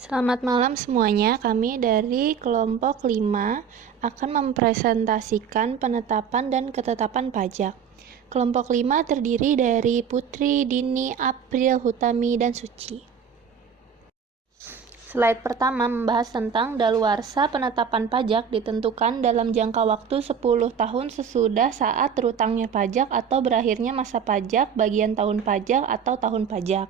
Selamat malam semuanya, kami dari kelompok 5 akan mempresentasikan penetapan dan ketetapan pajak. Kelompok 5 terdiri dari Putri, Dini, April, Hutami, dan Suci. Slide pertama membahas tentang daluarsa penetapan pajak ditentukan dalam jangka waktu 10 tahun sesudah saat terutangnya pajak atau berakhirnya masa pajak, bagian tahun pajak atau tahun pajak.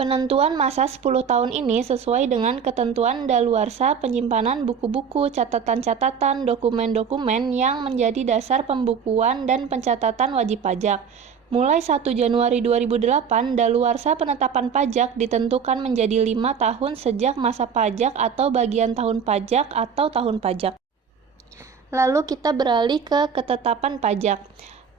Penentuan masa 10 tahun ini sesuai dengan ketentuan daluarsa penyimpanan buku-buku, catatan-catatan, dokumen-dokumen yang menjadi dasar pembukuan dan pencatatan wajib pajak. Mulai 1 Januari 2008, daluarsa penetapan pajak ditentukan menjadi 5 tahun sejak masa pajak atau bagian tahun pajak atau tahun pajak. Lalu kita beralih ke ketetapan pajak.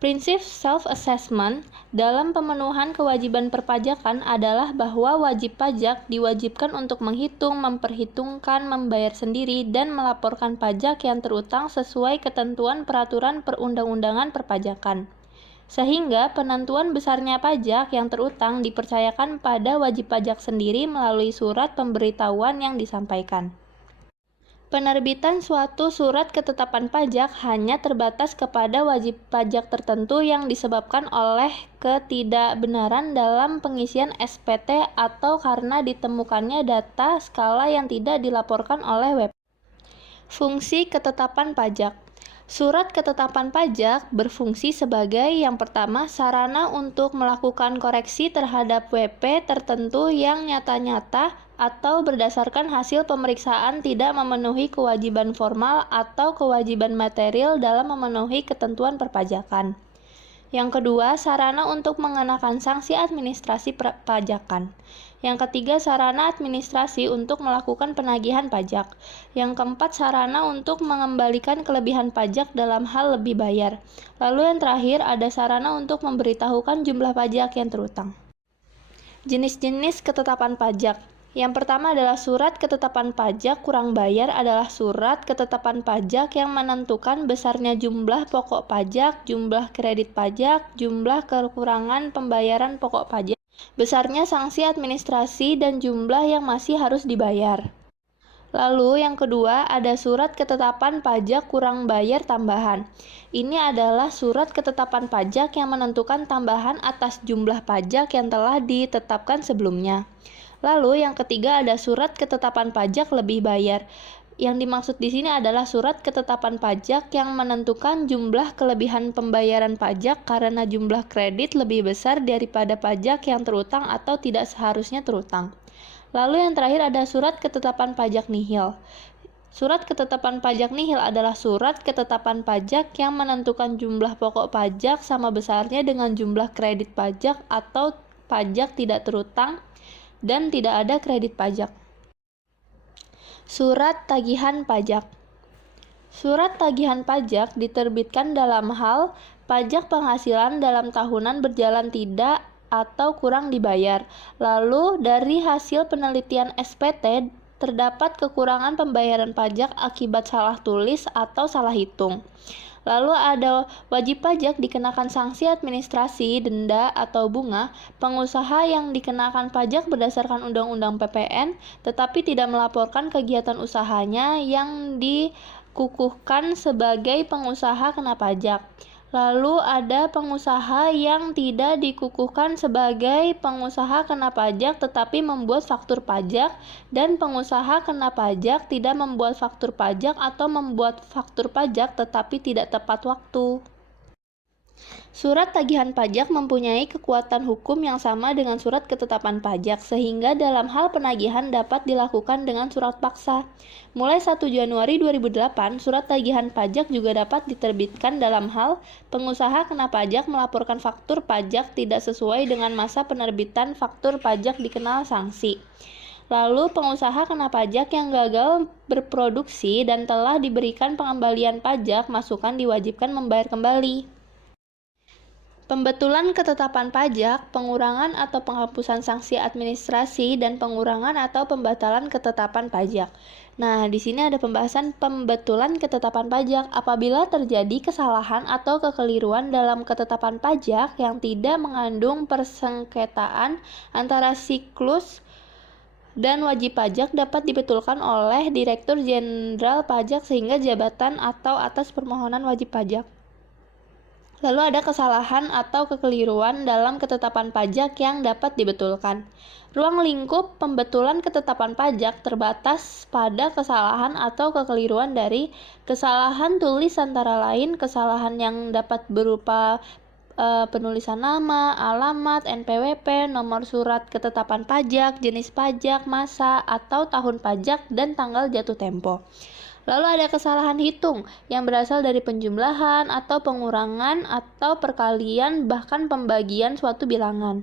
Prinsip self-assessment dalam pemenuhan kewajiban perpajakan adalah bahwa wajib pajak diwajibkan untuk menghitung, memperhitungkan, membayar sendiri, dan melaporkan pajak yang terutang sesuai ketentuan peraturan perundang-undangan perpajakan. Sehingga penentuan besarnya pajak yang terutang dipercayakan pada wajib pajak sendiri melalui surat pemberitahuan yang disampaikan. Penerbitan suatu surat ketetapan pajak hanya terbatas kepada wajib pajak tertentu yang disebabkan oleh ketidakbenaran dalam pengisian SPT atau karena ditemukannya data skala yang tidak dilaporkan oleh web. Fungsi ketetapan pajak. Surat ketetapan pajak berfungsi sebagai yang pertama sarana untuk melakukan koreksi terhadap WP tertentu yang nyata-nyata atau berdasarkan hasil pemeriksaan tidak memenuhi kewajiban formal atau kewajiban material dalam memenuhi ketentuan perpajakan. Yang kedua, sarana untuk mengenakan sanksi administrasi perpajakan. Yang ketiga, sarana administrasi untuk melakukan penagihan pajak. Yang keempat, sarana untuk mengembalikan kelebihan pajak dalam hal lebih bayar. Lalu yang terakhir, ada sarana untuk memberitahukan jumlah pajak yang terutang. Jenis-jenis ketetapan pajak. Yang pertama adalah surat ketetapan pajak kurang bayar adalah surat ketetapan pajak yang menentukan besarnya jumlah pokok pajak, jumlah kredit pajak, jumlah kekurangan pembayaran pokok pajak, besarnya sanksi administrasi, dan jumlah yang masih harus dibayar. Lalu yang kedua ada surat ketetapan pajak kurang bayar tambahan. Ini adalah surat ketetapan pajak yang menentukan tambahan atas jumlah pajak yang telah ditetapkan sebelumnya. Lalu yang ketiga ada surat ketetapan pajak lebih bayar. Yang dimaksud di sini adalah surat ketetapan pajak yang menentukan jumlah kelebihan pembayaran pajak karena jumlah kredit lebih besar daripada pajak yang terutang atau tidak seharusnya terutang. Lalu yang terakhir ada surat ketetapan pajak nihil. Surat ketetapan pajak nihil adalah surat ketetapan pajak yang menentukan jumlah pokok pajak sama besarnya dengan jumlah kredit pajak atau pajak tidak terutang dan tidak ada kredit pajak. Surat tagihan pajak. Surat tagihan pajak diterbitkan dalam hal pajak penghasilan dalam tahunan berjalan tidak atau kurang dibayar. Lalu dari hasil penelitian SPT terdapat kekurangan pembayaran pajak akibat salah tulis atau salah hitung. Lalu ada wajib pajak dikenakan sanksi administrasi, denda, atau bunga, pengusaha yang dikenakan pajak berdasarkan Undang-Undang PPN, tetapi tidak melaporkan kegiatan usahanya yang dikukuhkan sebagai pengusaha kena pajak. Lalu ada pengusaha yang tidak dikukuhkan sebagai pengusaha kena pajak tetapi membuat faktur pajak, dan pengusaha kena pajak tidak membuat faktur pajak atau membuat faktur pajak tetapi tidak tepat waktu. Surat tagihan pajak mempunyai kekuatan hukum yang sama dengan surat ketetapan pajak, sehingga dalam hal penagihan dapat dilakukan dengan surat paksa. Mulai 1 Januari 2008, surat tagihan pajak juga dapat diterbitkan dalam hal pengusaha kena pajak melaporkan faktur pajak tidak sesuai dengan masa penerbitan faktur pajak dikenal sanksi. Lalu pengusaha kena pajak yang gagal berproduksi dan telah diberikan pengembalian pajak masukan diwajibkan membayar kembali. Pembetulan ketetapan pajak, pengurangan atau penghapusan sanksi administrasi, dan pengurangan atau pembatalan ketetapan pajak. Nah, di sini ada pembahasan pembetulan ketetapan pajak. Apabila terjadi kesalahan atau kekeliruan dalam ketetapan pajak yang tidak mengandung persengketaan antara siklus dan wajib pajak dapat dibetulkan oleh Direktur Jenderal Pajak sehingga jabatan atau atas permohonan wajib pajak. Lalu ada kesalahan atau kekeliruan dalam ketetapan pajak yang dapat dibetulkan. Ruang lingkup pembetulan ketetapan pajak terbatas pada kesalahan atau kekeliruan dari kesalahan tulis antara lain kesalahan yang dapat berupa penulisan nama, alamat, NPWP, nomor surat ketetapan pajak, jenis pajak, masa atau tahun pajak, dan tanggal jatuh tempo. Lalu ada kesalahan hitung yang berasal dari penjumlahan atau pengurangan atau perkalian bahkan pembagian suatu bilangan.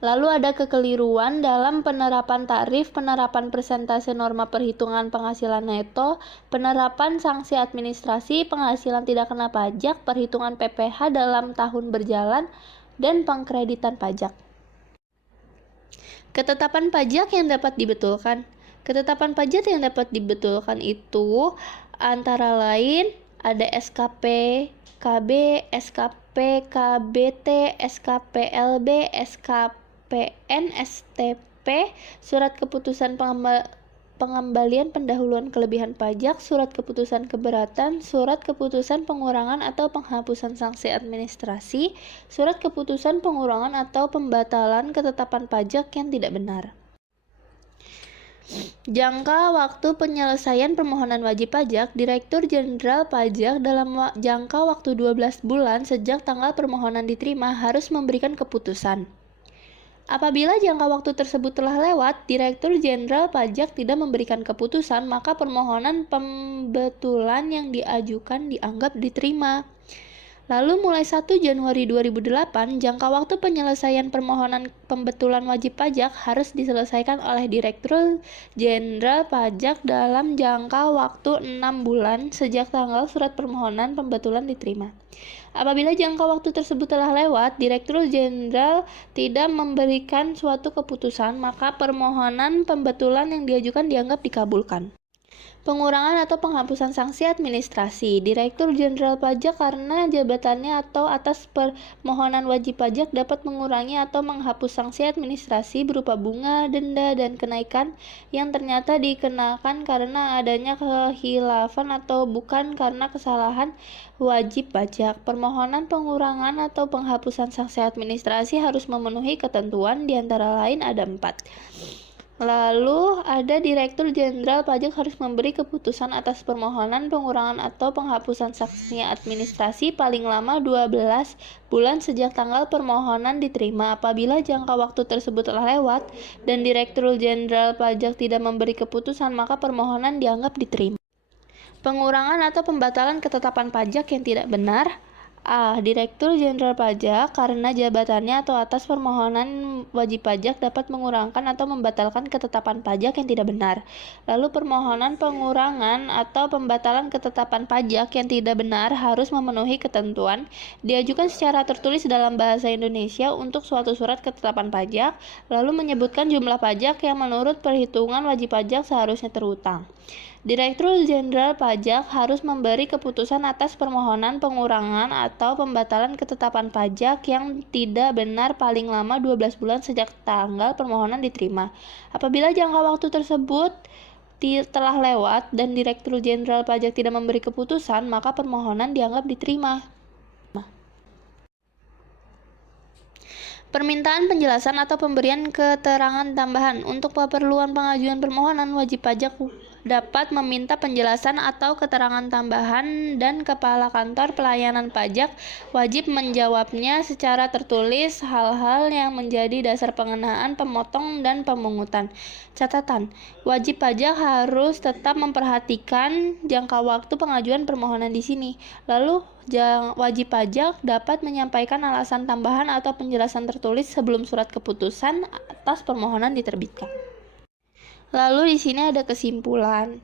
Lalu ada kekeliruan dalam penerapan tarif, penerapan persentase norma perhitungan penghasilan neto, penerapan sanksi administrasi, penghasilan tidak kena pajak, perhitungan PPh dalam tahun berjalan, dan pengkreditan pajak. Ketetapan pajak yang dapat dibetulkan. Ketetapan pajak yang dapat dibetulkan itu antara lain ada SKP KB, SKP KBT, SKPLB, SKPN, STP, surat keputusan pengembalian pendahuluan kelebihan pajak, surat keputusan keberatan, surat keputusan pengurangan atau penghapusan sanksi administrasi, surat keputusan pengurangan atau pembatalan ketetapan pajak yang tidak benar. Jangka waktu penyelesaian permohonan wajib pajak, Direktur Jenderal Pajak dalam jangka waktu 12 bulan sejak tanggal permohonan diterima harus memberikan keputusan. Apabila jangka waktu tersebut telah lewat, Direktur Jenderal Pajak tidak memberikan keputusan, maka permohonan pembetulan yang diajukan dianggap diterima. Lalu mulai 1 Januari 2008, jangka waktu penyelesaian permohonan pembetulan wajib pajak harus diselesaikan oleh Direktur Jenderal Pajak dalam jangka waktu 6 bulan sejak tanggal surat permohonan pembetulan diterima. Apabila jangka waktu tersebut telah lewat, Direktur Jenderal tidak memberikan suatu keputusan, maka permohonan pembetulan yang diajukan dianggap dikabulkan. Pengurangan atau penghapusan sanksi administrasi. Direktur Jenderal Pajak karena jabatannya atau atas permohonan wajib pajak dapat mengurangi atau menghapus sanksi administrasi berupa bunga, denda, dan kenaikan yang ternyata dikenakan karena adanya kehilafan atau bukan karena kesalahan wajib pajak. Permohonan pengurangan atau penghapusan sanksi administrasi harus memenuhi ketentuan, diantara lain ada 4. Lalu ada Direktur Jenderal Pajak harus memberi keputusan atas permohonan pengurangan atau penghapusan sanksi administrasi paling lama 12 bulan sejak tanggal permohonan diterima. Apabila jangka waktu tersebut telah lewat dan Direktur Jenderal Pajak tidak memberi keputusan, maka permohonan dianggap diterima. Pengurangan atau pembatalan ketetapan pajak yang tidak benar. A. Direktur Jenderal Pajak karena jabatannya atau atas permohonan wajib pajak dapat mengurangkan atau membatalkan ketetapan pajak yang tidak benar. Lalu permohonan pengurangan atau pembatalan ketetapan pajak yang tidak benar harus memenuhi ketentuan, diajukan secara tertulis dalam bahasa Indonesia untuk suatu surat ketetapan pajak, lalu menyebutkan jumlah pajak yang menurut perhitungan wajib pajak seharusnya terutang. Direktur Jenderal Pajak harus memberi keputusan atas permohonan pengurangan atau pembatalan ketetapan pajak yang tidak benar paling lama 12 bulan sejak tanggal permohonan diterima. Apabila jangka waktu tersebut telah lewat dan Direktur Jenderal Pajak tidak memberi keputusan, maka permohonan dianggap diterima. Permintaan penjelasan atau pemberian keterangan tambahan. Untuk keperluan pengajuan permohonan, wajib pajak dapat meminta penjelasan atau keterangan tambahan dan Kepala Kantor Pelayanan Pajak wajib menjawabnya secara tertulis hal-hal yang menjadi dasar pengenaan, pemotong, dan pemungutan. Catatan, wajib pajak harus tetap memperhatikan jangka waktu pengajuan permohonan di sini. Lalu, wajib pajak dapat menyampaikan alasan tambahan atau penjelasan tertulis sebelum surat keputusan atas permohonan diterbitkan. Lalu di sini ada kesimpulan.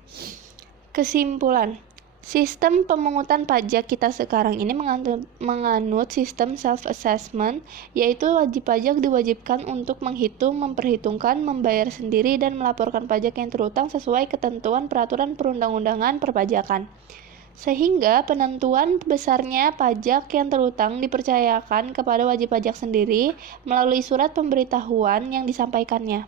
Sistem pemungutan pajak kita sekarang ini menganut sistem self-assessment, yaitu wajib pajak diwajibkan untuk menghitung, memperhitungkan, membayar sendiri, dan melaporkan pajak yang terutang sesuai ketentuan peraturan perundang-undangan perpajakan. Sehingga penentuan besarnya pajak yang terutang dipercayakan kepada wajib pajak sendiri melalui surat pemberitahuan yang disampaikannya.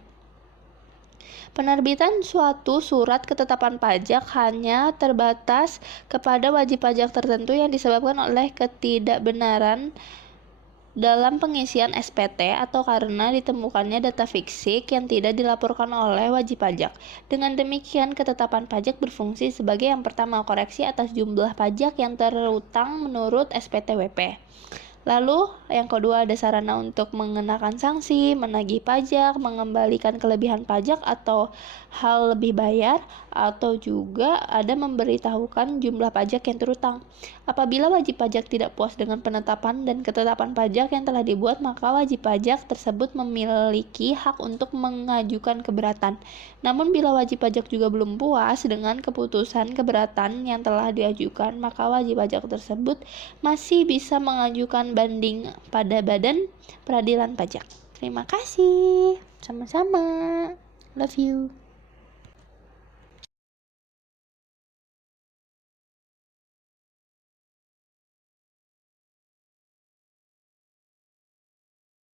Penerbitan suatu surat ketetapan pajak hanya terbatas kepada wajib pajak tertentu yang disebabkan oleh ketidakbenaran dalam pengisian SPT atau karena ditemukannya data fisik yang tidak dilaporkan oleh wajib pajak. Dengan demikian, ketetapan pajak berfungsi sebagai yang pertama, koreksi atas jumlah pajak yang terutang menurut SPT-WP. Lalu, yang kedua ada sarana untuk mengenakan sanksi, menagih pajak, mengembalikan kelebihan pajak atau hal lebih bayar, atau juga ada memberitahukan jumlah pajak yang terutang. Apabila wajib pajak tidak puas dengan penetapan dan ketetapan pajak yang telah dibuat, maka wajib pajak tersebut memiliki hak untuk mengajukan keberatan. Namun bila wajib pajak juga belum puas dengan keputusan keberatan yang telah diajukan, maka wajib pajak tersebut masih bisa mengajukan banding pada Badan Peradilan Pajak. Terima kasih. Sama-sama. Love you.